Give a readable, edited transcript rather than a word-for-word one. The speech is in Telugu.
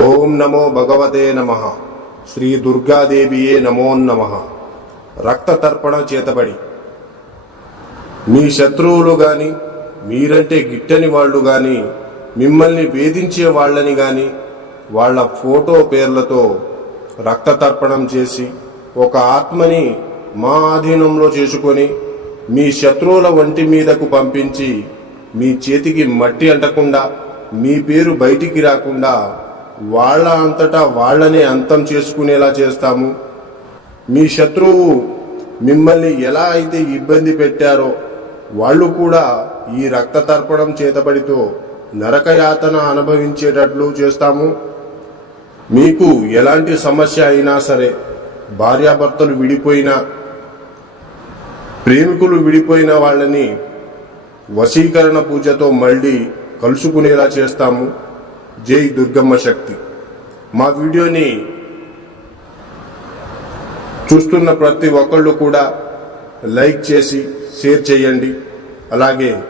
ఓం నమో భగవతే నమః. శ్రీ దుర్గాదేవియే నమో నమః. రక్త తర్పణ చేతబడి మీ శత్రువులు గాని, మీరంటే గిట్టని వాళ్ళు గాని, మిమ్మల్ని వేధించే వాళ్ళని గాని వాళ్ళ ఫోటో పేర్లతో రక్త తర్పణం చేసి ఒక ఆత్మని మా ఆధీనంలో చేసుకొని మీ శత్రువుల వంటి మీదకు పంపించి మీ చేతికి మట్టి అంటకుండా, మీ పేరు బయటికి రాకుండా వాళ్ళ అంతటా వాళ్ళనే అంతం చేసుకునేలా చేస్తాము. మీ శత్రువు మిమ్మల్ని ఎలా అయితే ఇబ్బంది పెట్టారో వాళ్ళు కూడా ఈ రక్త తర్పణం చేతబడితో నరకయాతన అనుభవించేటట్లు చేస్తాము. మీకు ఎలాంటి సమస్య అయినా సరే, భార్యాభర్తలు విడిపోయినా, ప్రేమికులు విడిపోయిన వాళ్ళని వశీకరణ పూజతో మళ్ళీ కలుసుకునేలా చేస్తాము. జై దుర్గమ్మ శక్తి. మా వీడియోని చూస్తున్న ప్రతి ఒక్కళ్ళు కూడా లైక్ చేసి షేర్ చేయండి. అలాగే